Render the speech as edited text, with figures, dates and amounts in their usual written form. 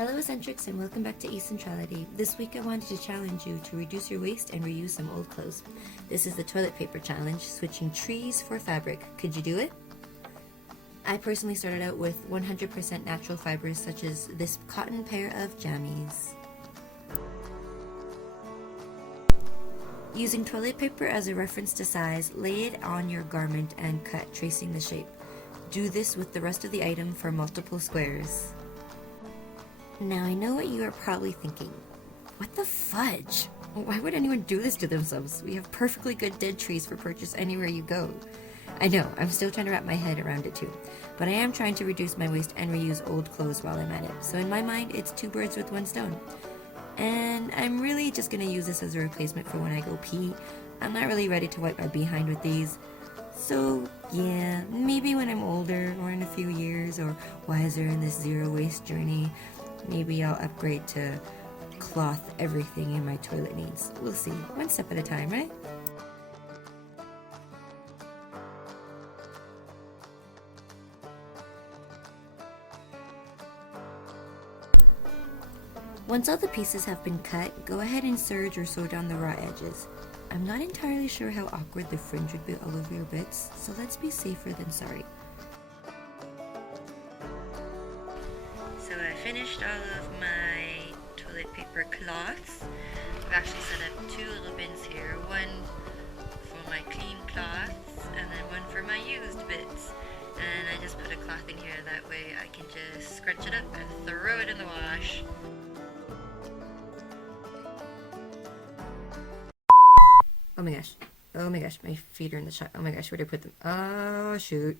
Hello eccentrics and welcome back to eCentrality. This week I wanted to challenge you to reduce your waste and reuse some old clothes. This is the toilet paper challenge, switching trees for fabric. Could you do it? I personally started out with 100% natural fibers such as this cotton pair of jammies. Using toilet paper as a reference to size, lay it on your garment and cut, tracing the shape. Do this with the rest of the item for multiple squares. Now I know what you are probably thinking. What the fudge? Why would anyone do this to themselves? We have perfectly good dead trees for purchase anywhere you go. I know, I'm still trying to wrap my head around it too. But I am trying to reduce my waste and reuse old clothes while I'm at it. So in my mind, it's two birds with one stone. And I'm really just gonna use this as a replacement for when I go pee. I'm not really ready to wipe my behind with these. So yeah, maybe when I'm older or in a few years or wiser in this zero waste journey, maybe I'll upgrade to cloth everything in my toilet needs. We'll see. One step at a time, right? Once all the pieces have been cut, go ahead and serge or sew down the raw edges. I'm not entirely sure how awkward the fringe would be all over your bits, so let's be safer than sorry. So I finished all of my toilet paper cloths. I've actually set up two little bins here. One for my clean cloths and then one for my used bits. And I just put a cloth in here, that way I can just scrunch it up and throw it in the wash. Oh my gosh, my feet are in the shot. Oh my gosh, where'd I put them? Oh shoot.